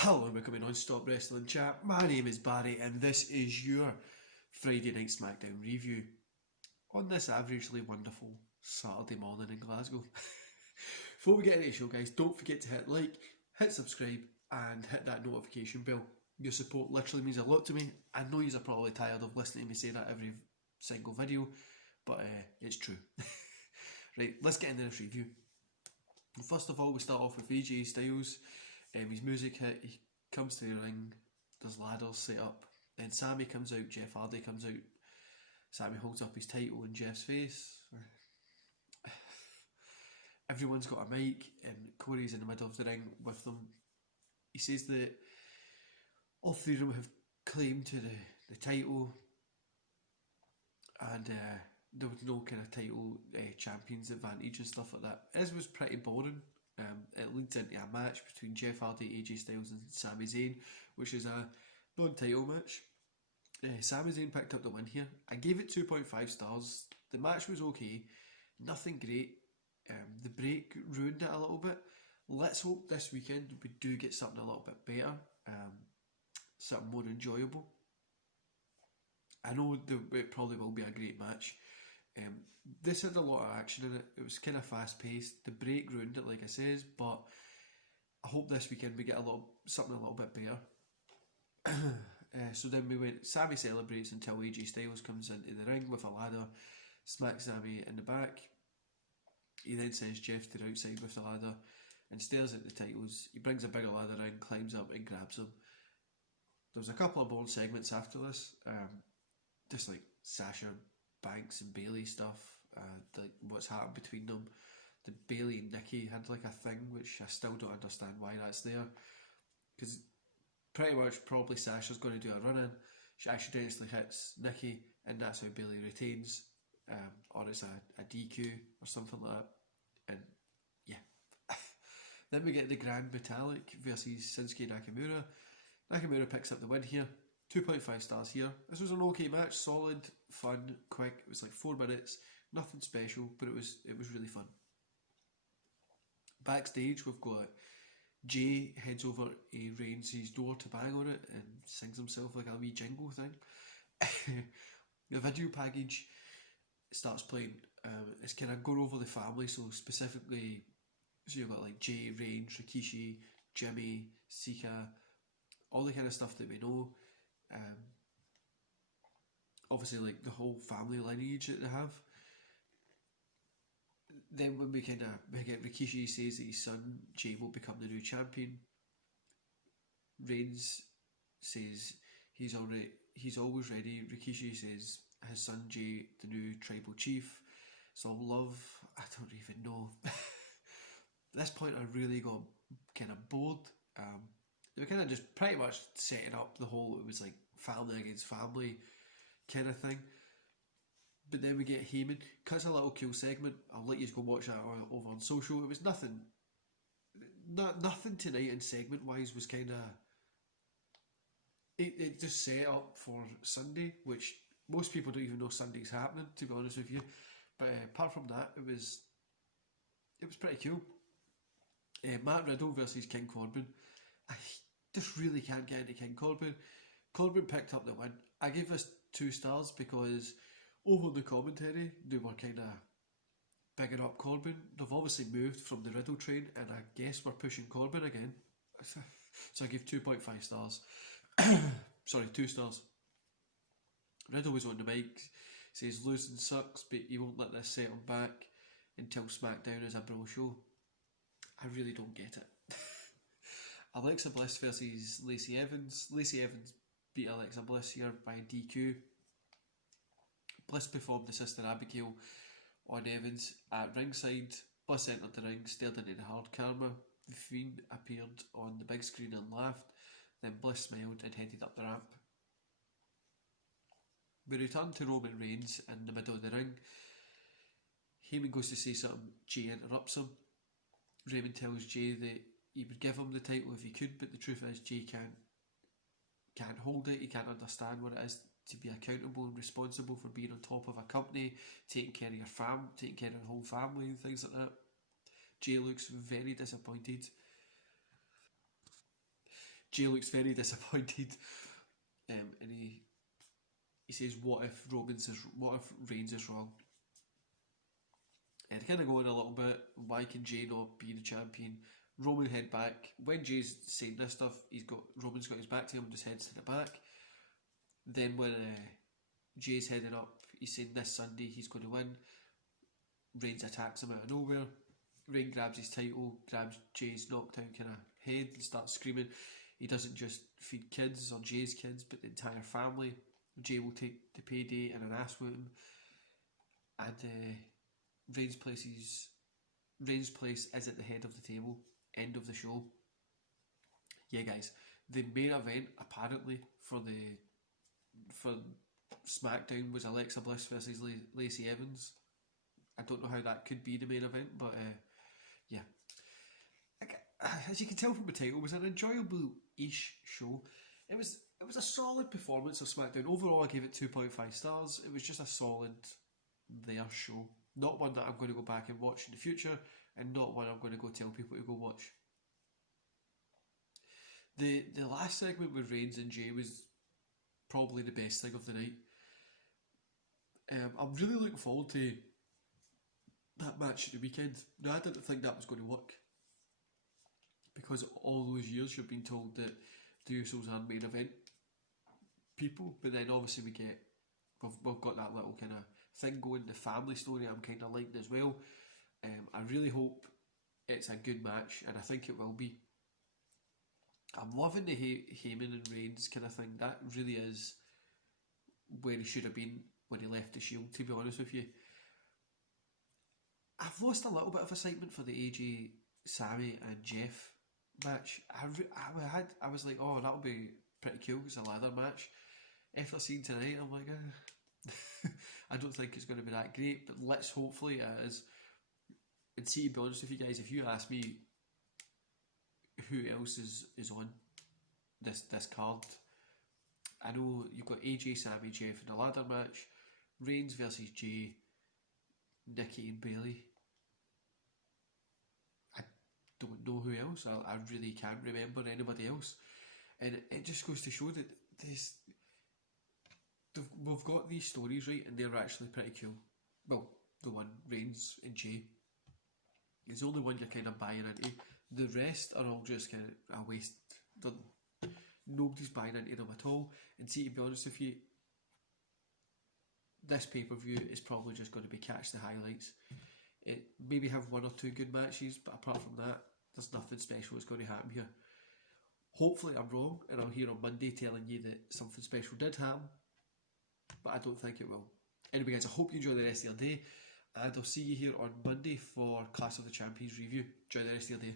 Hello and welcome to Non-Stop Wrestling Chat. My name is Barry and this is your Friday Night Smackdown review on this averagely wonderful Saturday morning in Glasgow. Before we get into the show, guys, don't forget to hit like, hit subscribe and hit that notification bell. Your support literally means a lot to me. I know you're probably tired of listening to me say that every single video, but it's true. Right, let's get into this review. First of all, we start off with AJ Styles. His music hit, he comes to the ring, there's ladders set up, then Sammy comes out, Jeff Hardy comes out, Sammy holds up his title in Jeff's face. Everyone's got a mic and Corey's in the middle of the ring with them. He says that all three of them have claim to the title and there was no kind of title champions advantage and stuff like that. This was pretty boring. It leads into a match between Jeff Hardy, AJ Styles and Sami Zayn, which is a non-title match. Sami Zayn picked up the win here. I gave it 2.5 stars. The match was okay, nothing great. The break ruined it a little bit. Let's hope this weekend we do get something a little bit better, something more enjoyable. I know it probably will be a great match. This had a lot of action in it. It was kind of fast paced. The break ruined it, like I says, but I hope this weekend we get something a little bit better. So then we went. Sammy celebrates until AJ Styles comes into the ring with a ladder, smacks Sammy in the back. He then sends Jeff to the outside with the ladder and stares at the titles. He brings a bigger ladder in, climbs up and grabs them. There was a couple of bold segments after this, just like Sasha Banks and Bailey stuff, like what's happened between them. The Bailey and Nikki had like a thing which I still don't understand why that's there, because pretty much probably Sasha's going to do a run in, she accidentally hits Nikki and that's how Bailey retains, or it's a DQ or something like that. And yeah. Then we get the Grand Metallic versus Shinsuke Nakamura. Nakamura picks up the win here. 2.5 stars here. This was an okay match, solid, fun, quick. It was like 4 minutes, nothing special, but it was really fun. Backstage, we've got Jay heads over to Reigns' door to bang on it and sings himself like a wee jingle thing. The video package starts playing. It's kind of going over the family, so specifically, so you've got like Jay, Reigns, Rikishi, Jimmy, Sika, all the kind of stuff that we know. Obviously like the whole family lineage that they have. Then when we get Rikishi says that his son Jay will become the new champion. Reigns says he's always ready. Rikishi says his son Jay the new tribal chief. It's all love. I don't even know. At this point I really got kind of bored. They were kind of just pretty much setting up the whole, it was like family against family kind of thing. But then we get Heyman, cuts a little cool segment. I'll let you go watch that over on social. It was nothing tonight in segment wise was kind of, it just set up for Sunday, which most people don't even know Sunday's happening, to be honest with you. But apart from that, it was pretty cool. Matt Riddle versus King Corbin. I just really can't get into King Corbin. Corbin picked up the win. I gave this 2 stars because over the commentary they were kind of bigging up Corbin. They've obviously moved from the Riddle train and I guess we're pushing Corbin again. So I give 2.5 stars. Sorry, 2 stars. Riddle was on the mic, says losing sucks but he won't let this set him back until Smackdown is a bro show. I really don't get it. Alexa Bliss versus Lacey Evans. Lacey Evans beat Alexa Bliss here by DQ. Bliss performed the Sister Abigail on Evans at ringside. Bliss entered the ring, stared into the hard karma. The Fiend appeared on the big screen and laughed. Then Bliss smiled and headed up the ramp. We return to Roman Reigns in the middle of the ring. Heyman goes to say something, Jay interrupts him. Raymond tells Jay that he would give him the title if he could, but the truth is Jay can't hold it. He can't understand what it is to be accountable and responsible for being on top of a company, taking care of your taking care of the whole family and things like that. Jay looks very disappointed. Jay looks very disappointed, and he says, "What if Reigns is wrong?" And kind of going a little bit, why can Jay not be the champion? Roman head back. When Jay's saying this stuff, Roman's got his back to him, just heads to the back. Then when Jay's heading up, he's saying this Sunday he's going to win. Reigns attacks him out of nowhere. Reigns grabs his title, grabs Jay's knocked out kind of head and starts screaming. He doesn't just feed kids or Jay's kids, but the entire family. Jay will take the payday and an ass with him. And Reigns' place is at the head of the table. End of the show. Yeah, guys, the main event apparently for SmackDown was Alexa Bliss versus Lacey Evans. I don't know how that could be the main event, but yeah. As you can tell from the title, it was an enjoyable-ish show. It was a solid performance of SmackDown. Overall, I gave it 2.5 stars. It was just a solid their show. Not one that I'm going to go back and watch in the future, and not one I'm going to go tell people to go watch. The last segment with Reigns and Jay was probably the best thing of the night. I'm really looking forward to that match at the weekend. Now, I didn't think that was going to work, because all those years you've been told that the Usos are main event people, but then obviously we've got that little kind of thing going, the family story I'm kind of liking as well. I really hope it's a good match, and I think it will be. I'm loving the Heyman and Reigns kind of thing. That really is where he should have been when he left the Shield, to be honest with you. I've lost a little bit of excitement for the AJ, Sammy and Jeff match. I was like, oh, that'll be pretty cool. It's a ladder match. After seeing tonight, I'm like, I don't think it's going to be that great, but let's hopefully it is. And see, to be honest with you guys, if you ask me who else is on this card, I know you've got AJ, Sammy, Jeff in a ladder match, Reigns versus Jay, Nikki and Bailey. I don't know who else. I really can't remember anybody else, and it just goes to show that we've got these stories right, and they're actually pretty cool. Well, the one Reigns and Jay is the only one you're kind of buying into. The rest are all just kind of a waste. Nobody's buying into them at all. And see, to be honest with you, this pay-per-view is probably just going to be catch the highlights. It maybe have one or two good matches, but apart from that, there's nothing special that's going to happen here. Hopefully I'm wrong, and I'm here on Monday telling you that something special did happen, but I don't think it will. Anyway guys, I hope you enjoy the rest of your day, and I'll see you here on Monday for Clash of the Champions review. Enjoy the rest of your day.